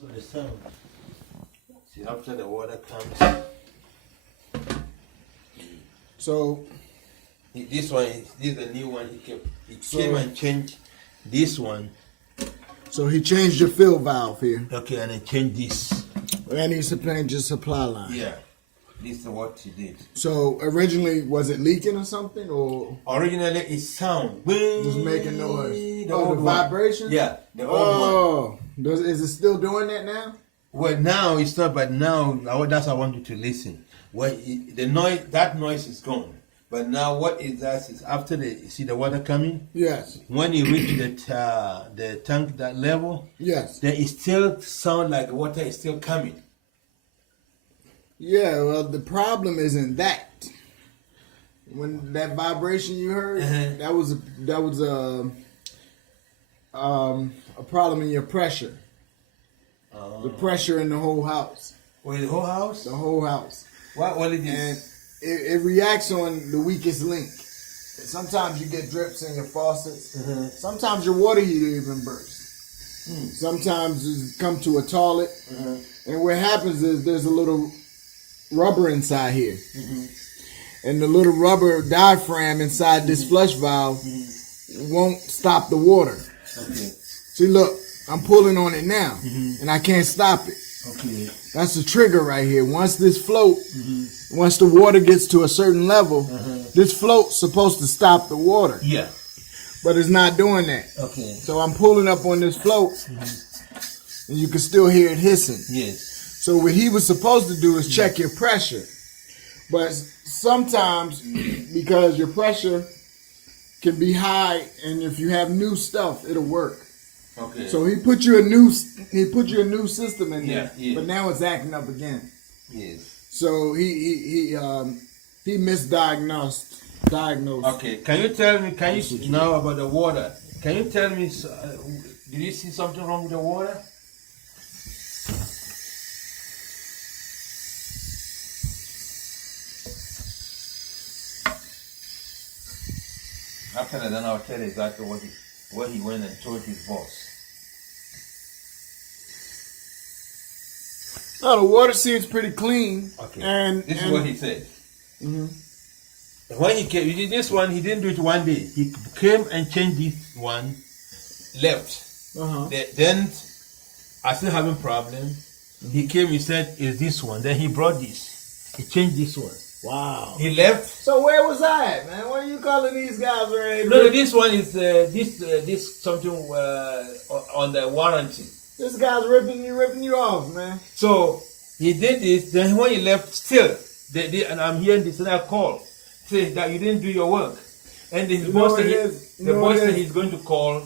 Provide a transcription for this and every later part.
So the sound. See, after the water comes. So this one, this is the new one. He came and changed this one. So he changed your fill valve here. Okay, and he changed this. And he's supplying your supply line. Yeah, this is what he did. So originally, was it leaking or something, or Originally, it sound just making noise? The vibration. Yeah, the old one. Is it still doing that now? Well, now it's not, but now that's why I want you to listen. The noise, that noise is gone. But now what it does is after you see the water coming. Yes. When you reach the tank that level. Yes. Then it still sound like water is still coming. Yeah. Well, the problem isn't that. When that vibration you heard, that was a problem in your pressure. The pressure in the whole house. Well, the whole house. The whole house. What it is? And it reacts on the weakest link. Sometimes you get drips in your faucets. Sometimes your water heater even bursts. Sometimes you come to a toilet. And what happens is there's a little rubber inside here. And the little rubber diaphragm inside this flush valve won't stop the water. Okay. See, look, I'm pulling on it now, and I can't stop it. Okay. That's the trigger right here. Once this float, once the water gets to a certain level, this float's supposed to stop the water. Yeah. But it's not doing that. Okay. So I'm pulling up on this float, and you can still hear it hissing. Yes. So what he was supposed to do is check your pressure. But sometimes, because your pressure can be high, and if you have new stuff, it'll work. Okay. So he put you a new system in there, Yeah. but now it's acting up again. Yes. So he misdiagnosed. Okay. Can you tell me? Can you know about the water? Can you tell me? Did you see something wrong with the water? After that, then I'll tell you exactly what he went and told his boss. No, the water seems pretty clean. Okay. And this is what he said. When he came, he did this one. He didn't do it one day. He came and changed this one, left. Then, I still having problem. He came. He said, "Is this one?" Then he brought this. He changed this one. Wow. He left. So where was I at, man? What are you calling these guys around? No, this one is this something on the warranty. This guy's ripping you off, man. So he did this. Then when he left, still, and I'm hearing this, and I call, say that you didn't do your work, and the boss said he's going to call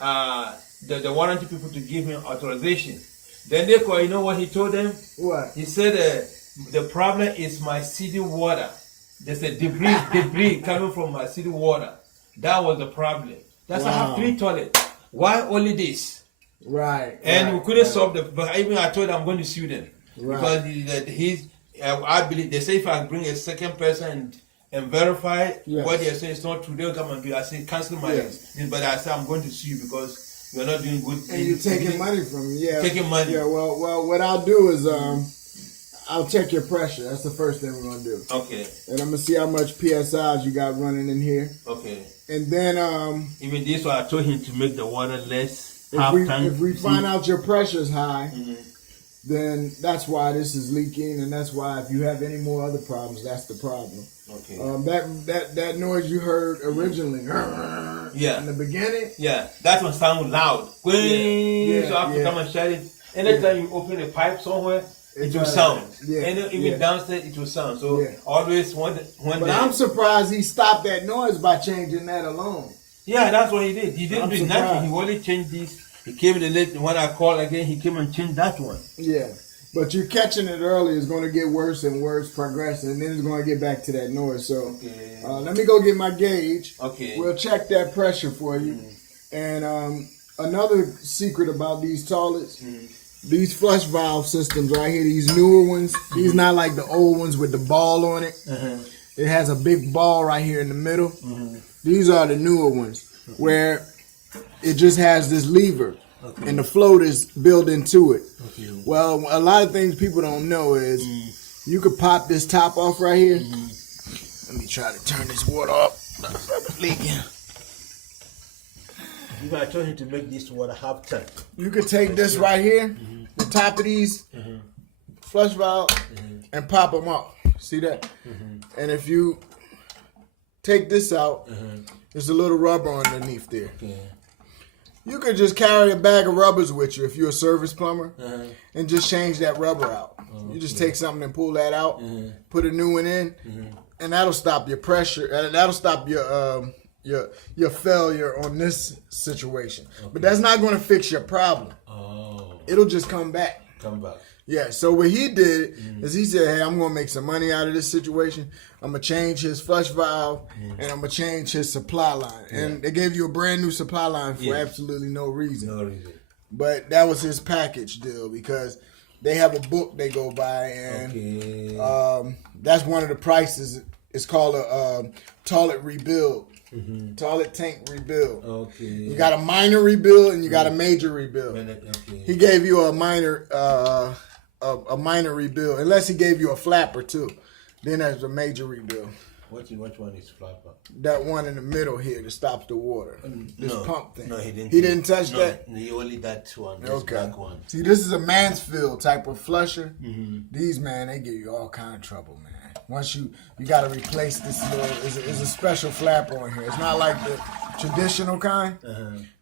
the warranty people to give him authorization. Then they call. You know what he told them? What? He said the problem is my city water. There's a debris coming from my city water. That was the problem. That's why I have 3 toilets. Why only this? Right. And we couldn't solve the. But even I told him I'm going to sue them because I believe they say if I bring a second person and verify what they say is not true, they'll come and be. I say cancel my but I say I'm going to sue you because you're not doing good. And you're taking money from me. Yeah. Taking money. Yeah. Well, what I'll do is I'll check your pressure. That's the first thing we're gonna do. Okay. And I'm gonna see how much PSIs you got running in here. Okay. And then even this one, I told him to make the water less. If we find out your pressure's high, then that's why this is leaking, and that's why if you have any more other problems, that's the problem. Okay. That noise you heard originally, in the beginning, that one sounded loud. So I have to come and shut it. Anytime you open a pipe somewhere, it will sound. And even downstairs, it will sound. So always But I'm surprised he stopped that noise by changing that alone. Yeah, that's what he did. He didn't do nothing. He only changed this. He came in the late. When I called again, he came and changed that one. Yeah. But you're catching it early. It's going to get worse and worse, progressing, and then it's going to get back to that noise. So let me go get my gauge. Okay. We'll check that pressure for you. And another secret about these toilets, these flush valve systems right here, these newer ones, these not like the old ones with the ball on it. It has a big ball right here in the middle. These are the newer ones where it just has this lever. and the float is built into it. Okay. Well, a lot of things people don't know is you could pop this top off right here. Let me try to turn this water off. Leaking. You got told him to make this water half tank. You could take this right here, the top of these flush valve, and pop them off. See that? And if you take this out, there's a little rubber underneath there. Okay. You could just carry a bag of rubbers with you if you're a service plumber, and just change that rubber out. You just take something and pull that out, put a new one in, and that'll stop your pressure. That'll stop your failure on this situation. But that's not going to fix your problem. Oh. It'll just come back. Come back. Yeah, so what he did is he said, hey, I'm going to make some money out of this situation. I'm going to change his flush valve, and I'm going to change his supply line. And they gave you a brand new supply line for absolutely no reason. No reason. But that was his package deal because they have a book they go by, and that's one of the prices. It's called a toilet rebuild. Toilet tank rebuild. Okay. You got a minor rebuild and you got a major rebuild. Okay. He gave you a minor rebuild, unless he gave you a flapper too. Then there's a major rebuild. Which one is flapper? That one in the middle here that stops the water. This pump thing. No, he didn't. He didn't touch that? No, only that one. This black one. See, this is a mansfeid type of flusher. These, man, they give you all kind of trouble, man. Once you got to replace this little, it's a special flapper on here. It's not like the traditional kind.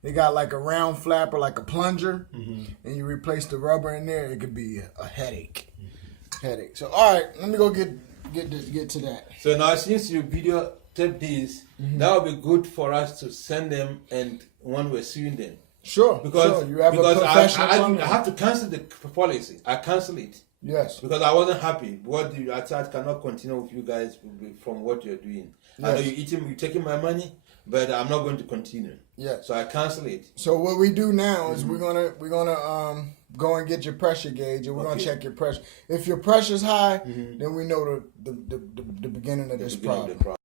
They got like a round flapper, like a plunger, and you replace the rubber in there, it could be a headache. So, all right, let me go get to that. So now, since you videotape these, that would be good for us to send them, and when we're suing them. Sure. Because you have a professional I have to cancel the policy. I cancel it. Yes. Because I wasn't happy. I cannot continue with you guys from what you're doing. Yes. I know you're taking my money, but I'm not going to continue. Yes. So I cancel it. So what we do now is we're gonna go and get your pressure gauge, and we're gonna check your pressure. If your pressure's high, then we know the beginning of this problem.